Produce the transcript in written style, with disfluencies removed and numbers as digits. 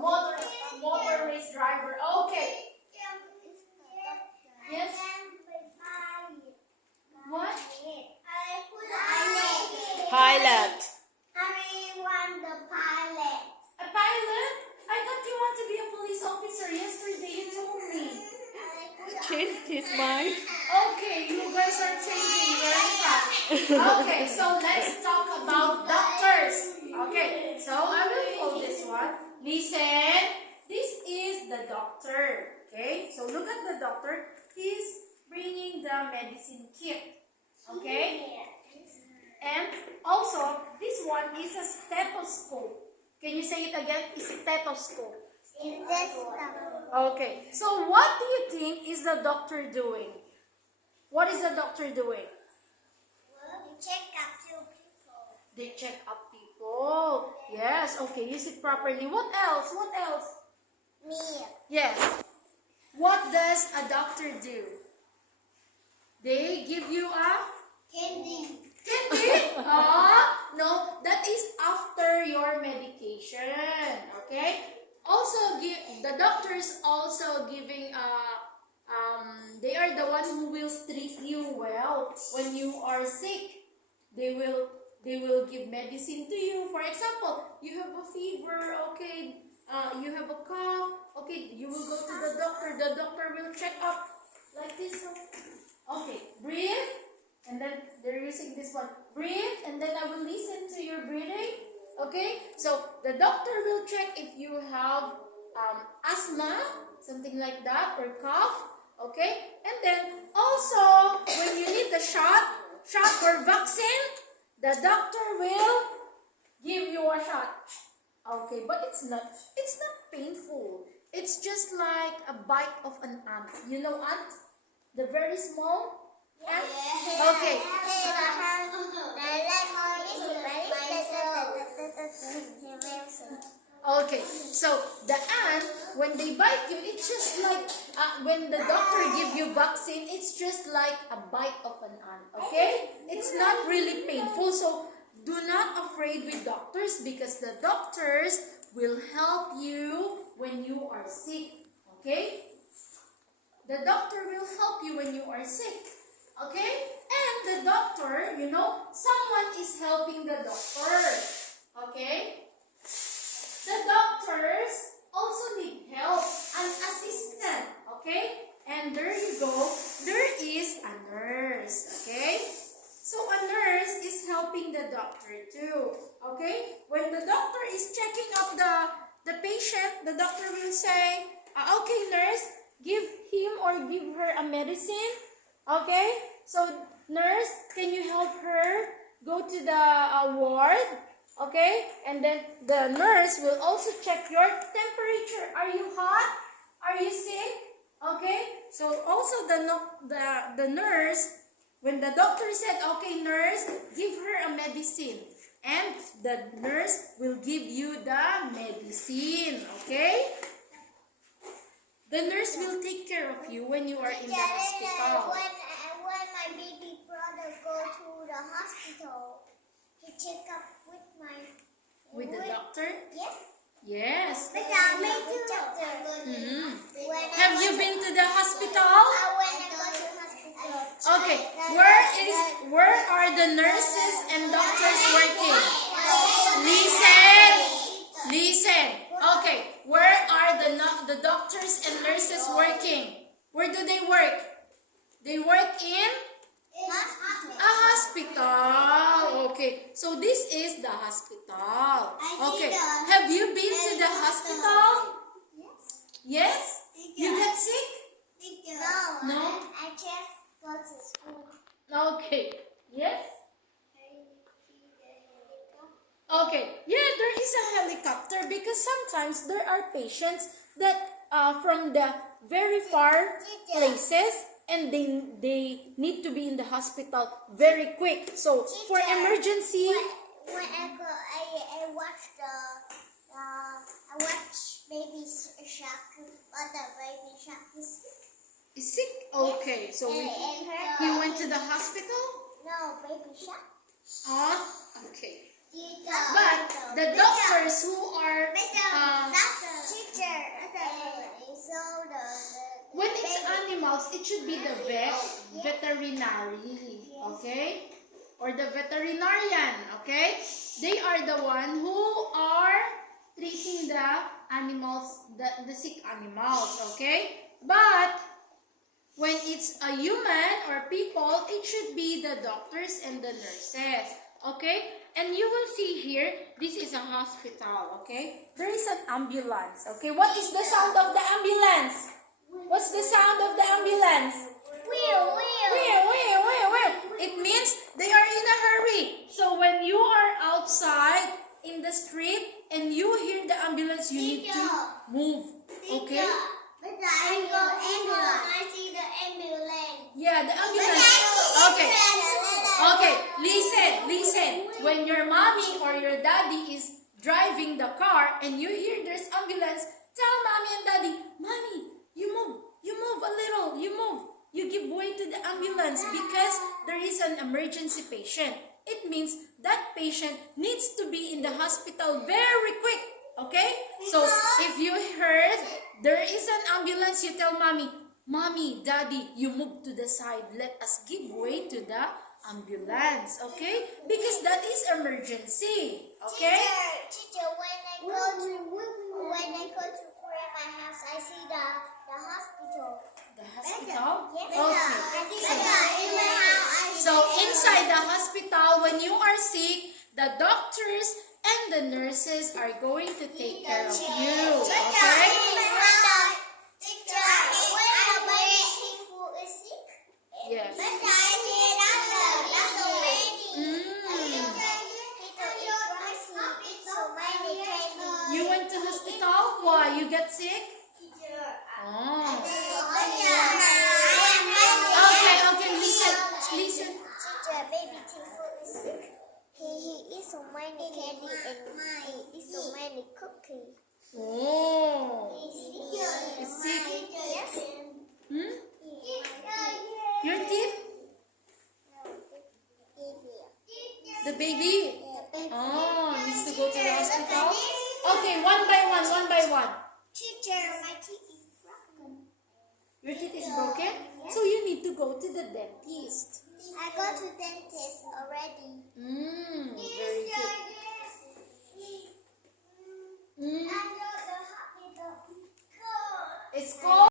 motor race driver. Okay. Yes. What? Pilot. A pilot? I thought you want to be a police officer. Yesterday you told me. Changed his mind. Okay, you guys are changing very fast. Okay, so let's talk about doctors. Okay, so I will fold this one. Listen, this is the doctor. Okay, so look at the doctor. He's bringing the medicine kit. Okay, and also this one is a stethoscope. Can you say it again? It's a stethoscope. Okay, so what do you think is the doctor doing? What is the doctor doing? They check up people. Yes, okay, use it properly. What else? What else? Yes. What does a doctor do? They give you a Candy. candy? No, that is after your medication. Okay? Also, the doctors also giving they are the one who will treat you well when you are sick. They will give medicine to you. For example, you have a fever, okay, you have a cough, okay, you will go to the doctor. The doctor will check up like this. Okay, breathe, and then they're using this one. Breathe, and then I will listen to your breathing. Okay, so the doctor will check if you have asthma, something like that, or cough. Okay, and then also when you need the shot or vaccine, the doctor will give you a shot. Okay, but it's not painful. It's just like a bite of an ant. You know ant? The very small ant? Okay. Okay, so the ant, when they bite you, it's just like, when the doctor give you vaccine, it's just like a bite of an ant, okay? It's not really painful, so do not afraid with doctors because the doctors will help you when you are sick, okay? The doctor will help you when you are sick, okay? And the doctor, someone is helping the doctor, okay? The doctors also need help, an assistant, okay? And there you go, there is a nurse, okay? So a nurse is helping the doctor too, okay? When the doctor is checking up the patient, the doctor will say, okay nurse, give him or give her a medicine, okay? So nurse, can you help her go to the ward? Okay, and then the nurse will also check your temperature. Are you hot? Are you sick? Okay, so also the nurse, when the doctor said, okay nurse, give her a medicine, and the nurse will give you the medicine, okay? The nurse will take care of you when you are in the hospital. When my baby brother go to the hospital, he check up with the doctor? Yes. Yes. Me too. Have you been to the hospital? When I go to hospital. Okay. Where are the nurses and doctors working? Listen. Okay. Where are the doctors and nurses working? Where do they work? They work in a hospital. Okay, so this is the hospital. Okay, have you been to the hospital? Yes? You get sick? No? I just go to school. Okay, yes? Okay, yeah, there is a helicopter because sometimes there are patients that from the very far places, and they need to be in the hospital very quick. So for emergency, When I go, I watch Baby Shark, but the Baby Shark is is sick. Okay, so he went to the hospital. No, Baby Shark. Okay. But the doctors who are when it's animals, it should be the veterinary, okay? Or the veterinarian, okay? They are the one who are treating the animals, the sick animals, okay? But when it's a human or people, it should be the doctors and the nurses, okay? And you will see here, this is a hospital, okay? There is an ambulance, okay? What is the sound of the ambulance? What's the sound of the ambulance? Wheel. Where? It means they are in a hurry. So when you are outside in the street and you hear the ambulance, you need to move, okay? But the ambulance. I see the ambulance. Yeah, the ambulance. Okay, listen. When your mommy or your daddy is driving the car and you hear there's ambulance, tell mommy and daddy, mommy, you move a little, you give way to the ambulance because there is an emergency patient. It means that patient needs to be in the hospital very quick, okay? So if you heard there is an ambulance, you tell mommy, daddy, you move to the side. Let us give way to the ambulance, okay? Because that is emergency, okay? Teacher, when I go to grandma's house, I see the hospital. The hospital? Yes. Okay. So inside the hospital, when you are sick, the doctors and the nurses are going to take care of you, okay? Yes. You went to hospital? Why? You get sick? Oh. Okay, listen. Teacher, baby Tifu is sick. He eats so many candy and he eats so many cookies. Oh. He's He's sick? Yes. Hmm? Your teeth? The baby? Oh, needs to go to the hospital? Okay, one by one. Teacher, my teeth is broken. Your teeth is broken? So you need to go to the dentist. I go to dentist already. Very good. Mm. I go to the hospital. It's called